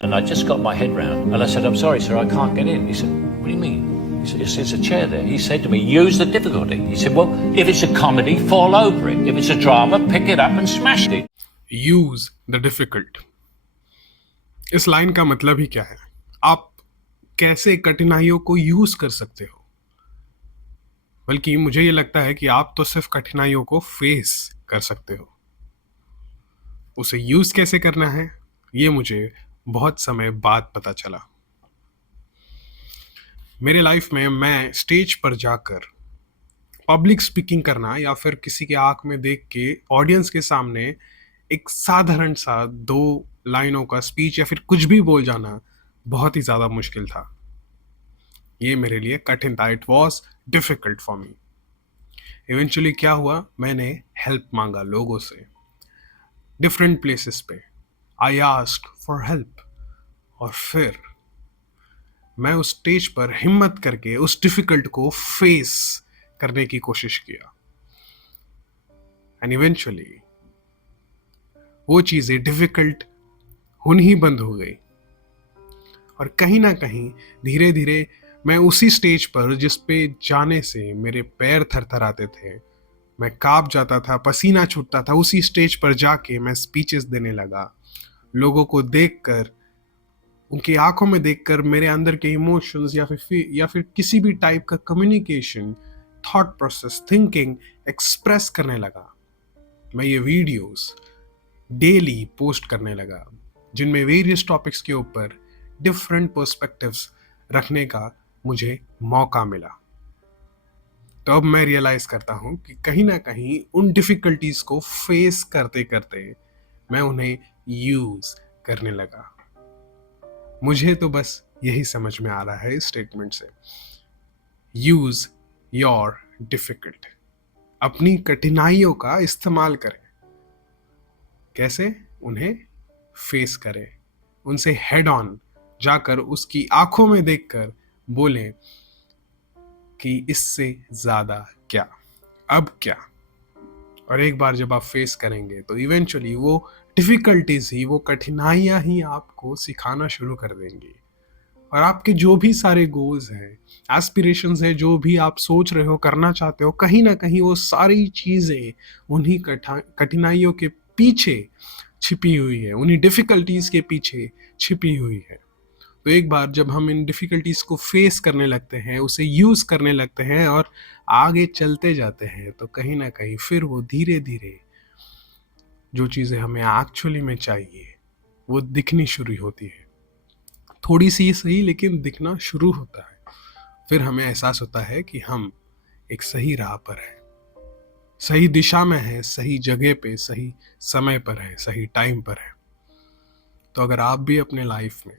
And I just got my head round and I said, I'm sorry, sir, I can't get in. He said, what do you mean? He said, it's a chair there. He said to me, use the difficulty. He said, well, if it's a comedy, fall over it. If it's a drama, pick it up and smash it. Use the difficult. इस line का मतलब ही क्या है? आप कैसे कठिनाइयों को use कर सकते हो? बल्कि मुझे ये लगता है कि आप तो सिर्फ कठिनाइयों को फेस कर सकते हो। उसे यूज कैसे करना है, ये मुझे बहुत समय बाद पता चला। मेरे लाइफ में मैं स्टेज पर जाकर पब्लिक स्पीकिंग करना या फिर किसी के आंख में देख के ऑडियंस के सामने एक साधारण सा 2 लाइनों का स्पीच या फिर कुछ भी बोल जाना बहुत ही ज़्यादा मुश्किल था। ये मेरे लिए कठिन था। It was difficult for me. Eventually क्या हुआ, मैंने हेल्प मांगा लोगों से डिफरेंट प्लेसेस पे। आई आस्क्ड फॉर हेल्प और फिर मैं उस स्टेज पर हिम्मत करके उस डिफिकल्ट को फेस करने की कोशिश किया। एंड इवेंचुअली वो चीज़ें डिफिकल्ट होनी ही बंद हो गई और कहीं ना कहीं धीरे धीरे मैं उसी स्टेज पर जिस पे जाने से मेरे पैर थरथराते थे, मैं कांप जाता था, पसीना छूटता था, उसी स्टेज पर जाके मैं स्पीचेस देने लगा। लोगों को देखकर, उनकी आंखों में देखकर मेरे अंदर के इमोशंस या फिर किसी भी टाइप का communication, thought process, thinking express करने लगा। मैं ये वीडियोस डेली पोस्ट करने लगा जिनमें वेरियस टॉपिक्स के ऊपर डिफरेंट पर्सपेक्टिव्स रखने का मुझे मौका मिला। तो अब मैं रियलाइज करता हूँ कि कहीं ना कहीं उन डिफिकल्टीज को फेस करते करते मैं उन्हें यूज करने लगा। मुझे तो बस यही समझ में आ रहा है इस स्टेटमेंट से। Use your difficult. अपनी कठिनाइयों का इस्तेमाल करें। कैसे? उन्हें फेस करें, उनसे हेड ऑन जाकर उसकी आंखों में देखकर बोलें कि इससे ज्यादा क्या, अब क्या। और एक बार जब आप फेस करेंगे तो इवेंचुअली वो डिफिकल्टीज ही, वो कठिनाइयां ही आपको सिखाना शुरू कर देंगी। और आपके जो भी सारे गोल्स हैं, एस्पिरेशंस है, जो भी आप सोच रहे हो, करना चाहते हो, कहीं ना कहीं वो सारी चीजें उन्हीं कठिनाइयों के पीछे छिपी हुई है, उन्हीं डिफिकल्टीज के पीछे छिपी हुई है। तो एक बार जब हम इन डिफिकल्टीज को फेस करने लगते हैं, उसे यूज करने लगते हैं और आगे चलते जाते हैं, तो कहीं ना कहीं फिर वो धीरे धीरे जो चीजें हमें एक्चुअली में चाहिए वो दिखनी शुरू होती है। थोड़ी सी सही, लेकिन दिखना शुरू होता है। फिर हमें एहसास होता है कि हम एक सही राह पर हैं, सही दिशा में हैं, सही जगह पे, सही समय पर है, सही टाइम पर है। तो अगर आप भी अपने लाइफ में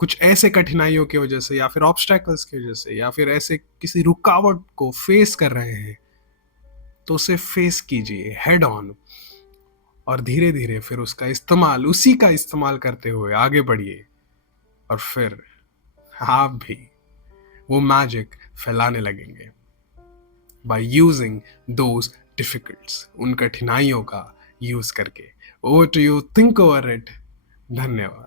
कुछ ऐसे कठिनाइयों की वजह से या फिर ऑब्स्टेकल्स की वजह से या फिर ऐसे किसी रुकावट को फेस कर रहे हैं, तो उसे फेस कीजिए हेड ऑन और धीरे धीरे फिर उसी का इस्तेमाल करते हुए आगे बढ़िए। और फिर आप भी वो मैजिक फैलाने लगेंगे बाय यूजिंग दोज डिफिकल्ट्स, उन कठिनाइयों का यूज करके। Over to you, think over it. धन्यवाद।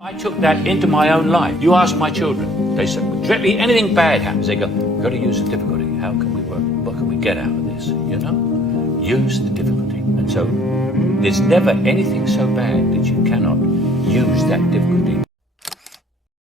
I took that into my own life. You ask my children, they say, directly anything bad happens, they go, we've got to use the difficulty. How can we work? What can we get out of this? You know? Use the difficulty. And so there's never anything so bad that you cannot use that difficulty.